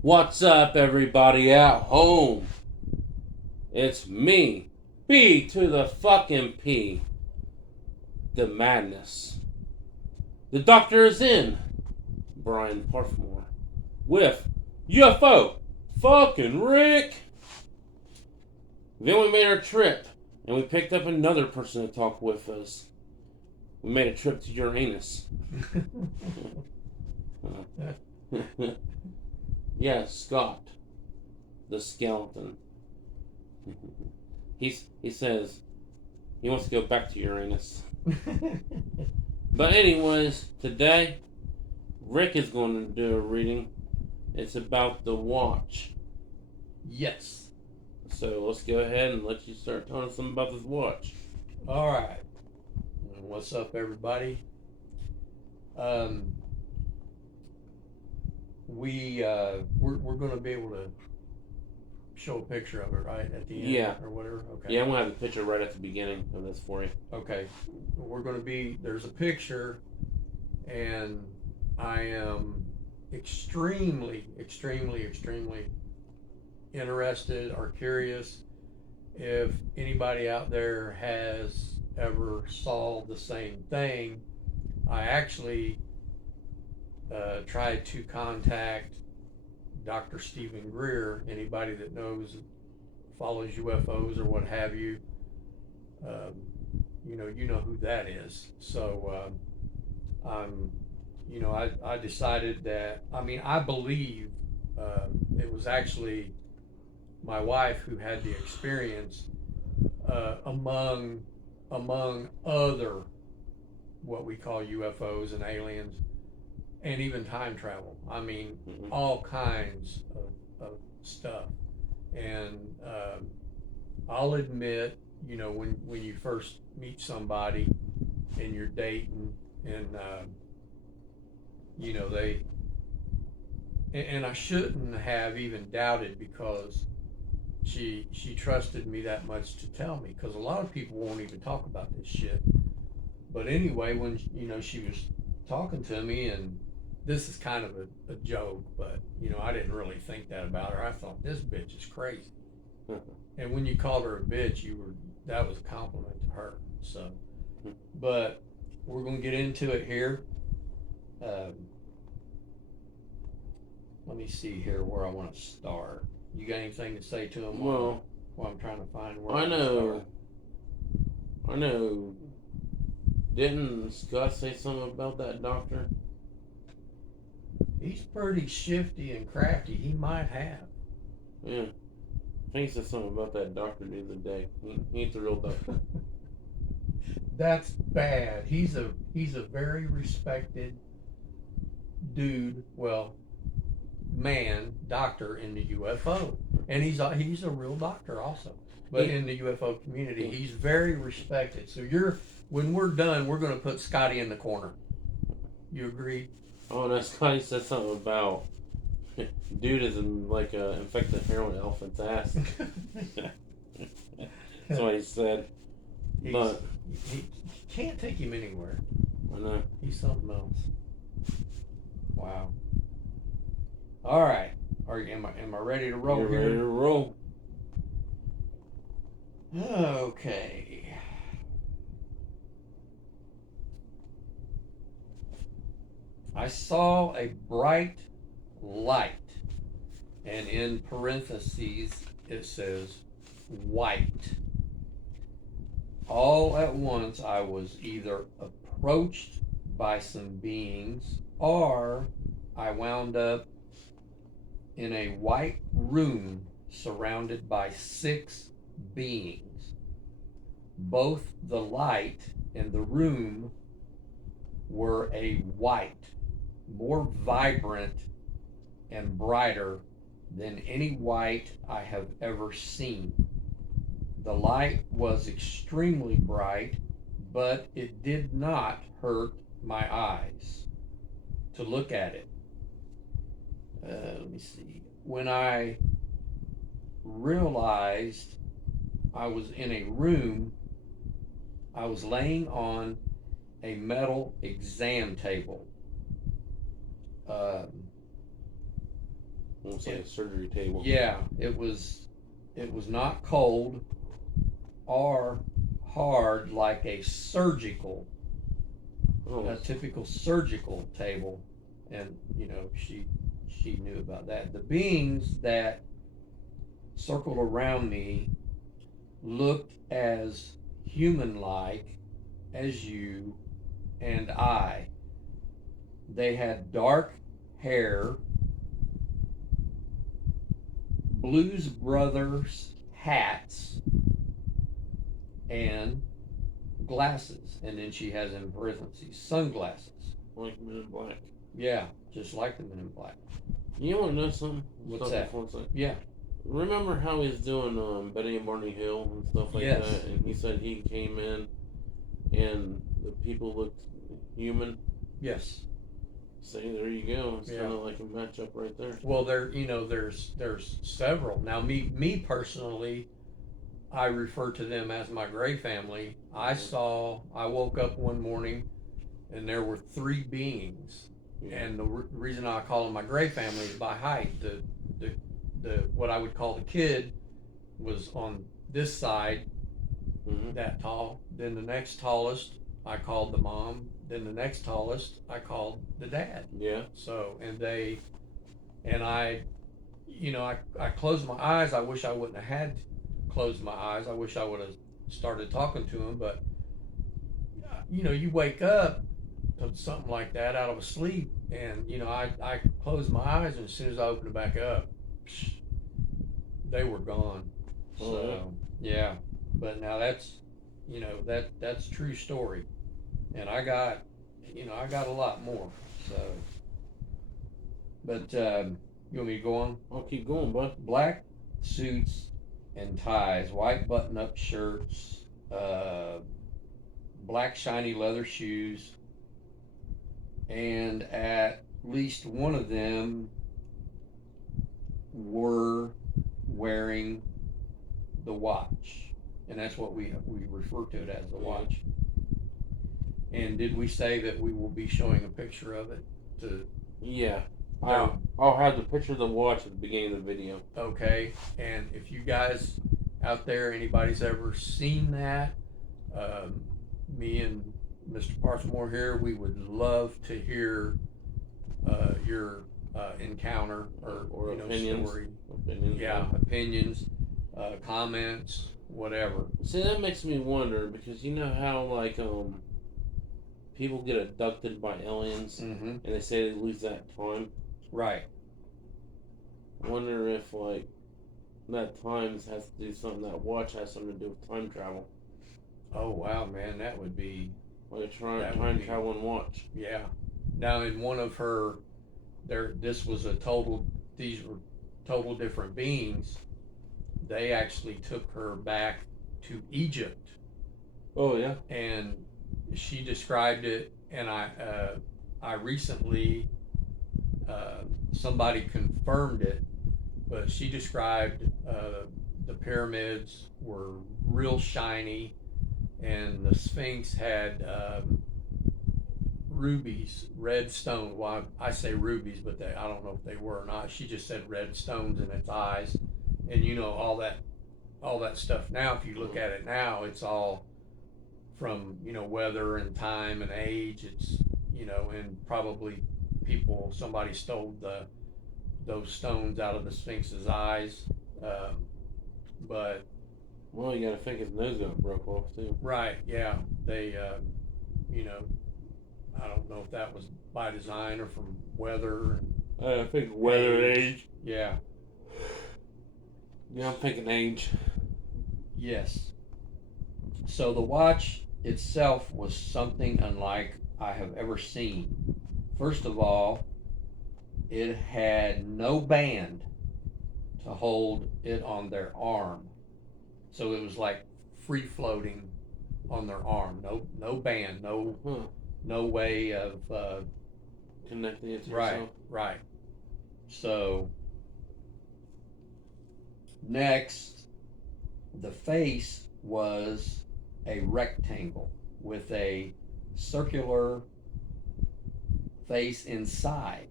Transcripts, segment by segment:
What's up, everybody at home? It's me, B to the fucking P. The madness. The doctor is in. Brian Parfmore. With UFO fucking Rick. Then we made our trip, and we picked up another person to talk with us. We made a trip to Uranus. Yes, Scott, the skeleton. He says he wants to go back to Uranus. But anyways, today Rick is going to do a reading. It's about the watch. Yes. So let's go ahead and let you start telling us something about this watch. All right. What's up, everybody? We're going to be able to show a picture of it, right, at the end, Yeah. or whatever. Okay. Yeah, I'm gonna have the picture right at the beginning of this for you. Okay. We're going to be. There's a picture, and I am extremely interested or curious if anybody out there has ever saw the same thing. I actually tried to contact Dr. Stephen Greer. Anybody that knows, follows UFOs or what have you, um, you know who that is. So I decided that. I mean, I believe it was actually my wife who had the experience among other what we call UFOs and aliens and even time travel. I mean, all kinds of stuff. And I'll admit, when you first meet somebody and you're dating, and they, and I shouldn't have even doubted because she trusted me that much to tell me, because a lot of people won't even talk about this shit. But anyway, when she was talking to me, and this is kind of a joke, but I didn't really think that about her. I thought, this bitch is crazy. And when you called her a bitch, that was a compliment to her. So, but we're gonna get into it here. Let me see here where I want to start. You got anything to say to him? Well, while I'm trying to find where I want to know. start. I know. Didn't Scott say something about that doctor? He's pretty shifty and crafty. He might have. Yeah. I think he said something about that doctor the other day. He ain't the real doctor. That's bad. He's a very respected dude. Well, man, doctor in the UFO, and he's a real doctor also. But in the UFO community, he's very respected. So when we're done, we're going to put Scotty in the corner. You agree? Oh, no, Scotty said something about dude is like infected heroin elephant's ass. That's what he said. But he can't take him anywhere. I know. He's something else. Wow. All right. Am I ready to roll? You're ready to roll. Okay. I saw a bright light, and in parentheses it says white. All at once I was either approached by some beings, or I wound up in a white room surrounded by 6 beings. Both the light and the room were a white, more vibrant and brighter than any white I have ever seen. The light was extremely bright, but it did not hurt my eyes to look at it. Let me see. When I realized I was in a room, I was laying on a metal exam table. almost like a surgery table. Yeah, it was not cold or hard like a Oh, typical surgical table, and she knew about that. The beings that circled around me looked as human-like as you and I. They had dark hair, Blues Brothers hats, and glasses. And then she has in parentheses sunglasses. like Men in Black. Yeah, just like the Men in Black. You want to know something? What's that? Yeah. Remember how he was doing Betty and Barney Hill and stuff like Yes. that? And he said he came in and the people looked human. Yes. See, there you go. It's Yeah. kind of like a matchup right there. Well, there's several. Now, me personally, I refer to them as my gray family. I woke up one morning and there were three beings. Yeah. And the reason I call them my gray family is by height. The what I would call the kid was on this side, Mm-hmm. that tall. Then the next tallest, I called the mom. Then the next tallest, I called the dad. Yeah. So, I closed my eyes. I wish I wouldn't have had closed my eyes. I wish I would have started talking to him. But, you wake up to something like that out of a sleep. And, I closed my eyes, and as soon as I opened it back up, they were gone. Oh, So, yeah. But now that's, that's true story. And I got a lot more. So, but you want me to go on? I'll keep going, bud. Black suits and ties, white button-up shirts, black shiny leather shoes, and at least one of them were wearing the watch, and that's what we refer to it as, the watch. And did we say that we will be showing a picture of it? Yeah. No. I'll have the picture of the watch at the beginning of the video. Okay, and if you guys out there, anybody's ever seen that, me and Mr. Parthmore here, we would love to hear your encounter or opinions. story. Opinions. Yeah, opinions, comments, whatever. See, that makes me wonder because you know how people get abducted by aliens Mm-hmm. and they say they lose that time. Right. I wonder if that time has to do something. That watch has something to do with time travel, Oh wow, man, that would be, like a That would time be- traveling watch. yeah. Now in one of her, these were total different beings. They actually took her back to Egypt, Oh yeah. and she described it. And I recently, somebody confirmed it, but she described the pyramids were real shiny, and the Sphinx had rubies, red stone. Well, I say rubies, but I don't know if they were or not. She just said red stones in its eyes, and all that stuff. Now, if you look at it now, it's all from weather and time and age. It's and probably somebody stole those stones out of the Sphinx's eyes, but. Well, you gotta think his nose got broke off too. Right, yeah. They, I don't know if that was by design or from weather. I think weather and age. Yeah, Yeah, I'm thinking age. yes. So the watch itself was something unlike I have ever seen. First of all, it had no band to hold it on their arm. So it was like free floating on their arm. No band, no way of Connecting it to right, yourself. right. So next, the face was a rectangle with a circular face inside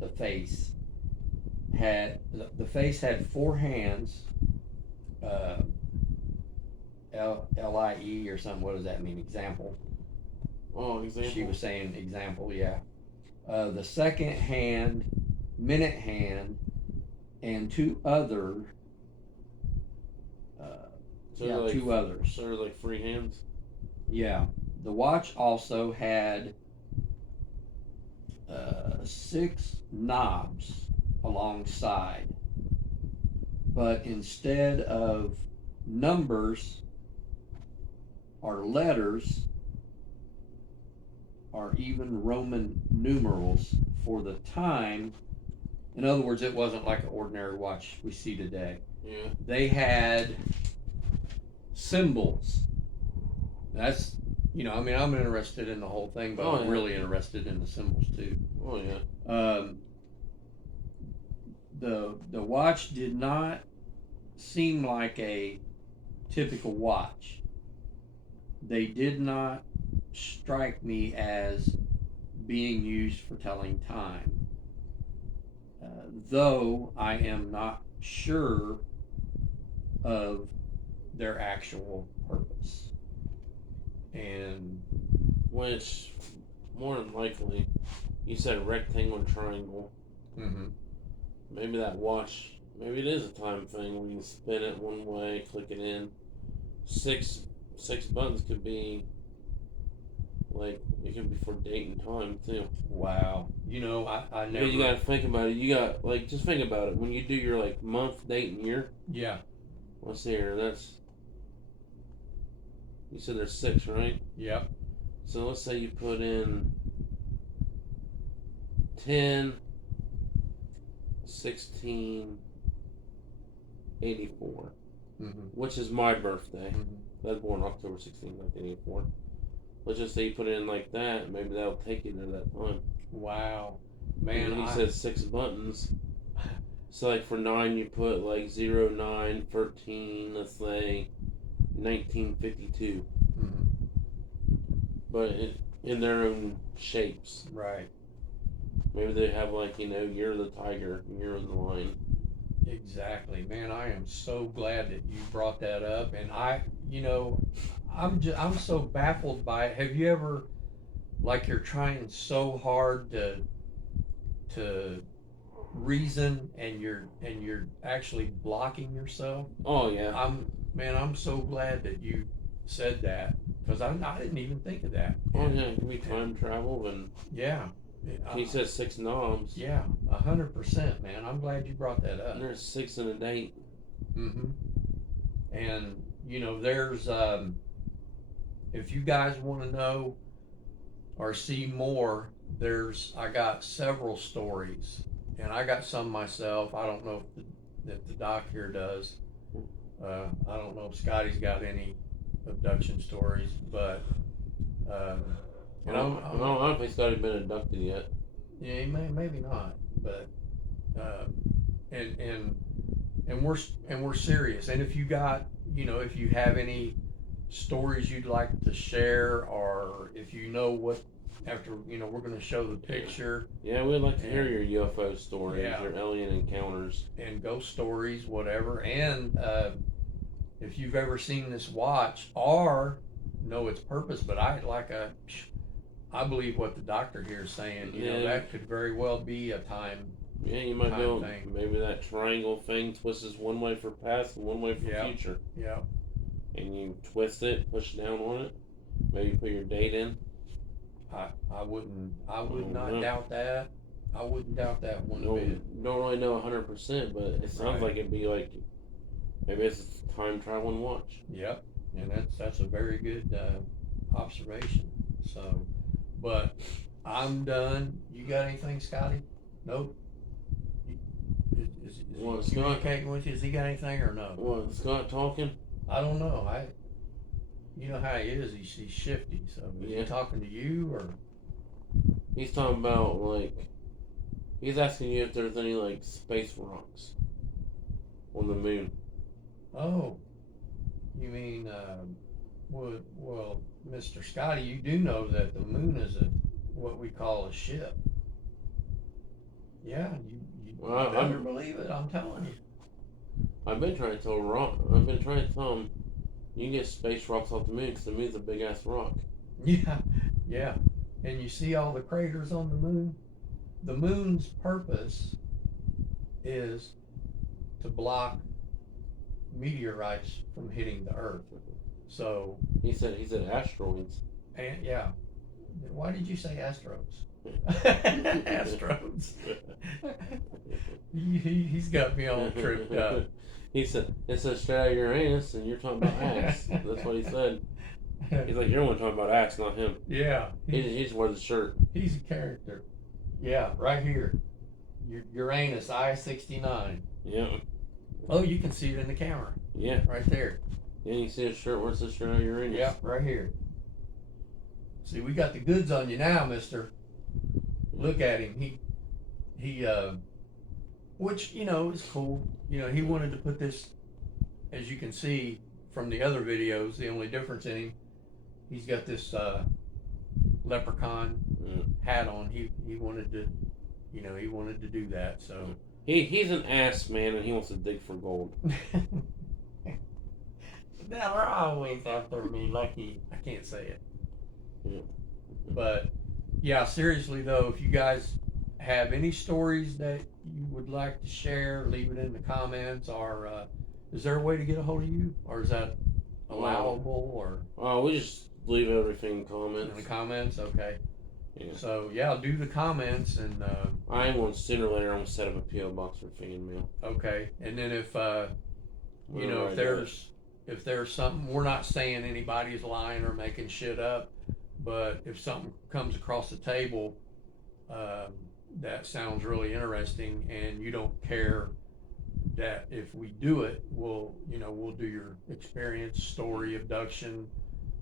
the face, had the face had four hands, LIE or something. What does that mean? Example. Oh, example. She was saying example, yeah. The second hand, minute hand, and two other. So Yeah, like, two others. So they're like free hands. Yeah. The watch also had 6 knobs alongside, but instead of numbers or letters or even Roman numerals for the time. In other words, it wasn't like an ordinary watch we see today. Yeah. They had symbols. That's, I mean, I'm interested in the whole thing, but I'm really interested in the symbols too. Oh yeah. The watch did not seem like a typical watch. They did not strike me as being used for telling time, though I am not sure of their actual purpose. And which, more than likely, you said rectangle and triangle. mm-hmm. Maybe that watch, maybe it is a time thing where you can spin it one way, click it in. Six buttons could be like, it could be for date and time too. Wow. I never. You gotta think about it. You got, like, just think about it. When you do your, like, month, date, and year. Yeah. Let's see here. You said there's 6, right? Yep. So let's say you put in 10, 16, 84, mm-hmm. which is my birthday. Mm-hmm. I was born October 16, 1984. Let's just say you put it in like that, maybe that'll take you to that time. Wow. Man, he said 6 buttons. So like for 9 you put like 0, 9, 13, let's say 1952. Mm-hmm. But in their own shapes. Right. Maybe they have like, year of the tiger, year of the lion. Exactly, man. I am so glad that you brought that up, and I'm so baffled by it. Have you ever, like, you're trying so hard to reason, and you're actually blocking yourself? Oh yeah. I'm so glad that you said that, because I didn't even think of that. Oh yeah, it can be time travel, and yeah. He says 6 knobs. Yeah, 100%, man. I'm glad you brought that up. And there's 6 in a date. Mm-hmm. And there's if you guys want to know or see more, I got several stories, and I got some myself. I don't know if the doc here does. I don't know if Scotty's got any abduction stories, but I don't think Scotty's been abducted yet. Yeah, he maybe not, but and we're serious. And if you got, if you have any stories you'd like to share, or if what, after we're going to show the picture. Yeah, we'd like to hear your UFO stories, yeah, your alien encounters, and ghost stories, whatever. And if you've ever seen this watch or know its purpose, but I believe what the doctor here is saying. That could very well be a time. Yeah, you might be able, maybe that triangle thing twists one way for past and one way for future. Yeah. And you twist it, push down on it. Maybe put your date in. I would not doubt that. I wouldn't doubt that one bit. Don't really know 100%, but it sounds like it'd be like, maybe it's a time traveling watch. Yep, and that's a very good observation. So, but I'm done. You got anything, Scotty? Nope. Is he communicating with you? Has he got anything or no? What, Scott talking? I don't know. You know how he is. He's shifty. So is he talking to you, or? He's talking about, like, he's asking you if there's any, like, space rocks on the moon. Oh, you mean well, Mr. Scotty, you do know that the moon is what we call a ship. Yeah, Well, You better believe it. I'm telling you. I've been trying to tell I've been trying to tell him you can get space rocks off the moon because the moon's a big ass rock. Yeah, yeah. And you see all the craters on the moon? The moon's purpose is to block meteorites from hitting the Earth. So He said asteroids. and yeah. Why did you say Astros? Astros. He's got me all tripped up. He said it says straight out of Uranus, and you're talking about ass. That's what he said. He's like, you're the one talking about ass, not him. Yeah. He just wears the shirt. He's a character. Yeah, right here. Uranus I-69. Yeah. Oh, you can see it in the camera. Yeah. Right there. Yeah, you see his shirt where it says straight out of Uranus. Yeah, right here. See, we got the goods on you now, mister. Look at him. He which, you know, is cool. You know, he wanted to put this, as you can see from the other videos, the only difference in him, he's got this leprechaun hat on. He wanted to, you know, he wanted to do that, so. He's an ass man, and he wants to dig for gold. They're always after me, Lucky. I can't say it. Yeah. But yeah, seriously though, if you guys have any stories that you would like to share, leave it in the comments. Or is there a way to get a hold of you, or is that allowable? Or we just leave everything in in comments. the comments? Okay. Yeah. So yeah, do the comments and I am going sooner or later. I'm gonna set up a PO box for fan mail. okay. And then if you know, Whenever if there's something, we're not saying anybody's lying or making shit up, but if something comes across the table that sounds really interesting and you don't care that if we do it, we'll do your experience, story, abduction,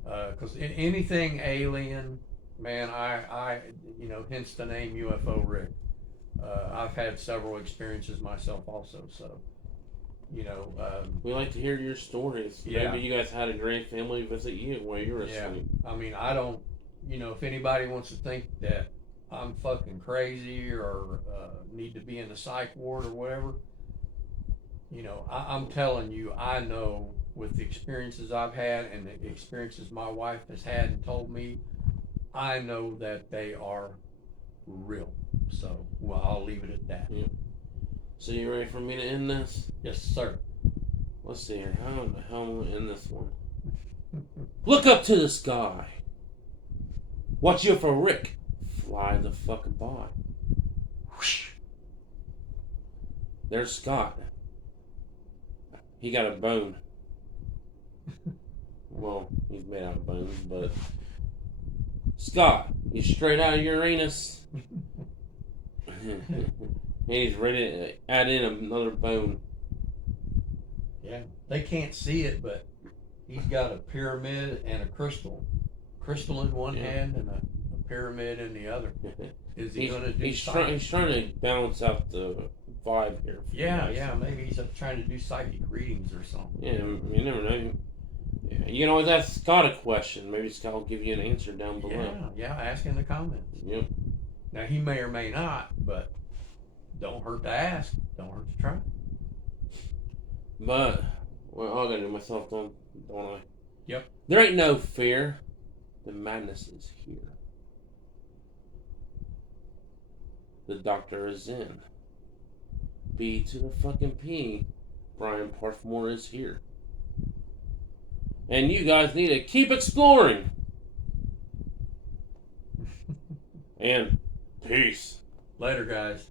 because anything alien, man, I hence the name UFO Rick. I've had several experiences myself also, so. we like to hear your stories. Yeah. Maybe you guys had a great family visit you while you were asleep. I mean, I don't, if anybody wants to think that I'm fucking crazy or need to be in the psych ward or whatever, I'm telling you, I know with the experiences I've had and the experiences my wife has had and told me, I know that they are real. So, well, I'll leave it at that. Yeah. So you ready for me to end this? Yes, sir. Let's see here. How the hell am I gonna end this one? Look up to the sky. Watch you for Rick. Fly the fucking by. Whoosh. There's Scott. He got a bone. Well, he's made out of bones, but Scott, he's straight out of Uranus. He's ready to add in another bone. Yeah, they can't see it, but he's got a pyramid and a crystal in one hand and a pyramid in the other. Is he going to do? He's trying to balance out the vibe here. Yeah. Maybe he's trying to do psychic readings or something. Yeah, you never know. You can always ask Scott a question. Maybe Scott will give you an answer down below. Yeah. Ask in the comments. Yep. Now he may or may not, but don't hurt to ask. Don't hurt to try. But well, I gotta do myself, don't I? Yep. There ain't no fear. The madness is here. The doctor is in. B to the fucking P. Brian Parfmore is here. And you guys need to keep exploring. And peace. Later, guys.